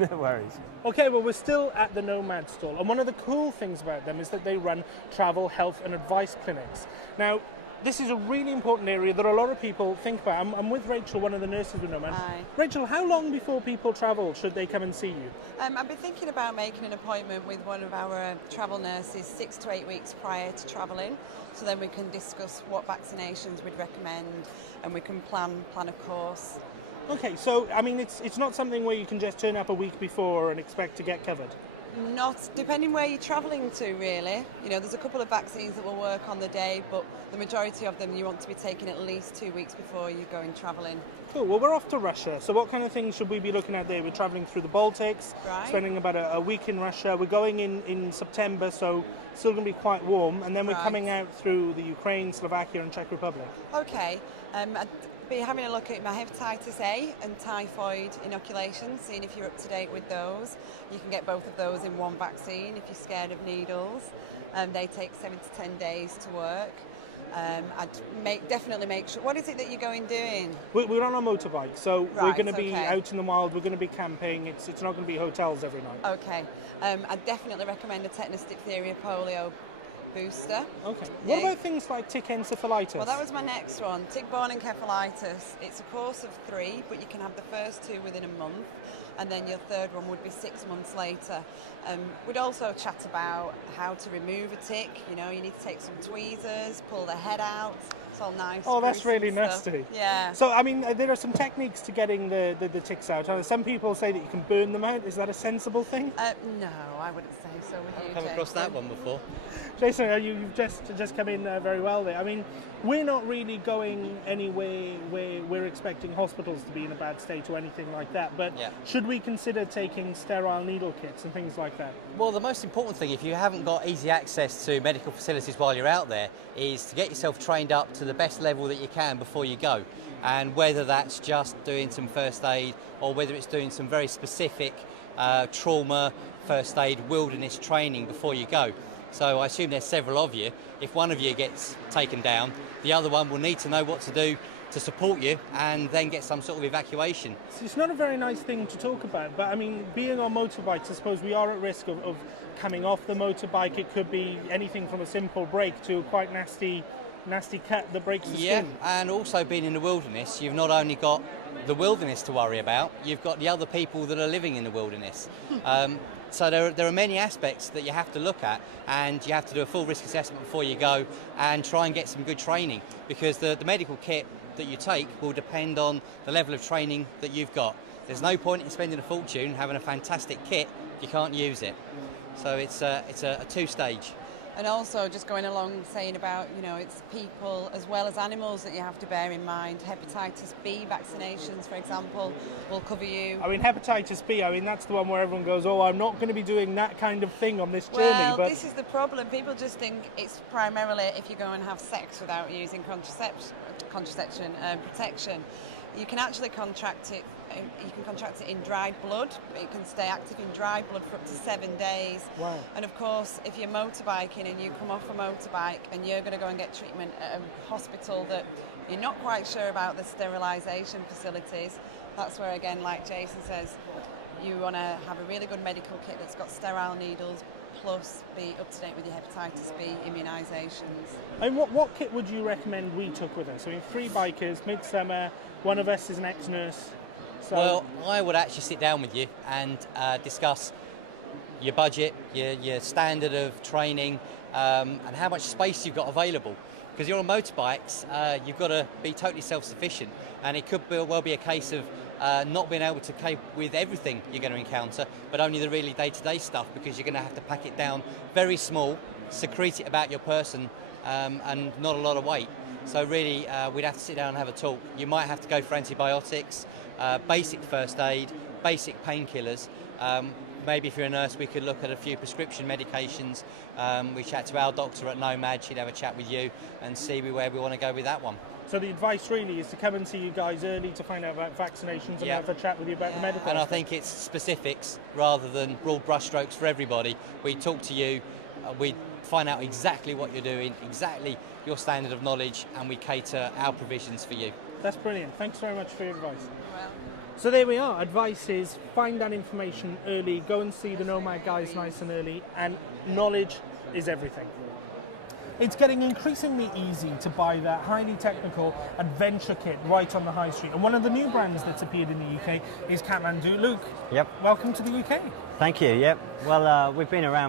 No worries. Okay, well, we're still at the Nomad stall, and one of the cool things about them is that they run travel, health, and advice clinics. Now, this is a really important area that a lot of people think about. I'm with Rachel, one of the nurses with Nomad. Hi. Rachel, how long before people travel should they come and see you? I've been thinking about making an appointment with one of our travel nurses 6 to 8 weeks prior to travelling, so then we can discuss what vaccinations we'd recommend and we can plan a course. Okay, so, I mean, it's not something where you can just turn up a week before and expect to get covered. Not depending where you're travelling to, really. You know, there's a couple of vaccines that will work on the day, but the majority of them you want to be taking at least 2 weeks before you go in travelling. Cool, well, we're off to Russia, so what kind of things should we be looking at there? We're travelling through the Baltics, Right. spending about a week in Russia. We're going in September, so still going to be quite warm, and then we're Right. coming out through the Ukraine, Slovakia and Czech Republic. Okay, I'd be having a look at my hepatitis A and typhoid inoculations, seeing if you're up to date with those. You can get both of those in one vaccine if you're scared of needles. They take 7 to 10 days to work. I'd definitely make sure. What is it that you're going doing? We're on a motorbike, so we're Right, going to be okay. out in the wild, we're going to be camping, it's not going to be hotels every night. Okay, I'd definitely recommend a tetanus, diphtheria, polio booster. Okay. Yeah. What about things like tick encephalitis? Well, that was my next one, tick-borne encephalitis. It's a course of 3, but you can have the first 2 within a month, and then your third one would be 6 months later. We'd also chat about how to remove a tick. You know, you need to take some tweezers, pull the head out. It's all nice. Oh, that's gruesome really stuff. nasty. Yeah. So, I mean, there are some techniques to getting the ticks out. Some people say that you can burn them out. Is that a sensible thing? No, I wouldn't say so. Would you, Come across that Jason? one before. Jason, you've just come in very well there. I mean, we're not really going anywhere where we're expecting hospitals to be in a bad state or anything like that, but Yeah. should we consider taking sterile needle kits and things like that? Well, the most important thing, if you haven't got easy access to medical facilities while you're out there, is to get yourself trained up to the best level that you can before you go. And whether that's just doing some first aid or whether it's doing some very specific trauma, first aid, wilderness training before you go. So I assume there's several of you. If one of you gets taken down, the other one will need to know what to do to support you and then get some sort of evacuation. It's not a very nice thing to talk about, but I mean, being on motorbikes, I suppose we are at risk of coming off the motorbike. It could be anything from a simple break to a quite nasty cut that breaks the Yeah, skin. and also being in the wilderness, you've not only got the wilderness to worry about, you've got the other people that are living in the wilderness. So there are many aspects that you have to look at, and you have to do a full risk assessment before you go and try and get some good training, because the medical kit that you take will depend on the level of training that you've got. There's no point in spending a fortune having a fantastic kit if you can't use it. So it's a two-stage. And also just going along saying about, you know, it's people as well as animals that you have to bear in mind. Hepatitis B vaccinations, for example, will cover you. I mean, hepatitis B, I mean, that's the one where everyone goes, oh, I'm not going to be doing that kind of thing on this journey. Well, But this is the problem. People just think it's primarily if you go and have sex without using contraception protection. You can actually contract it. You can contract it in dried blood. It can stay active in dried blood for up to 7 days. Wow. And of course, if you're motorbiking and you come off a motorbike and you're going to go and get treatment at a hospital that you're not quite sure about the sterilisation facilities, that's where, again, like Jason says, you want to have a really good medical kit that's got sterile needles, plus be up to date with your hepatitis B immunisations. I mean, what kit would you recommend we took with us? I mean, 3 bikers, midsummer, one of us is an ex-nurse. So Well, I would actually sit down with you and discuss your budget, your standard of training, and how much space you've got available. Because you're on motorbikes, you've got to be totally self-sufficient, and it could well be a case of not being able to cope with everything you're going to encounter, but only the really day-to-day stuff, because you're going to have to pack it down very small, secrete it about your person, and not a lot of weight. So really, we'd have to sit down and have a talk. You might have to go for antibiotics, basic first aid, basic painkillers. Maybe if you're a nurse, we could look at a few prescription medications. We chat to our doctor at Nomad, she'd have a chat with you and see where we want to go with that one. So the advice really is to come and see you guys early to find out about vaccinations and have a chat with you about the medical And I aspect. think it's specifics rather than broad brushstrokes for everybody. We talk to you, we find out exactly what you're doing, exactly your standard of knowledge, and we cater our provisions for you. That's brilliant. Thanks very much for your advice. Well, So there we are. Advice is find that information early, go and see the Nomad guys nice and early, and knowledge is everything. It's getting increasingly easy to buy that highly technical adventure kit right on the high street. And one of the new brands that's appeared in the UK is Kathmandu. Luke, Yep. welcome to the UK. Thank you. Yep. Well, we've been around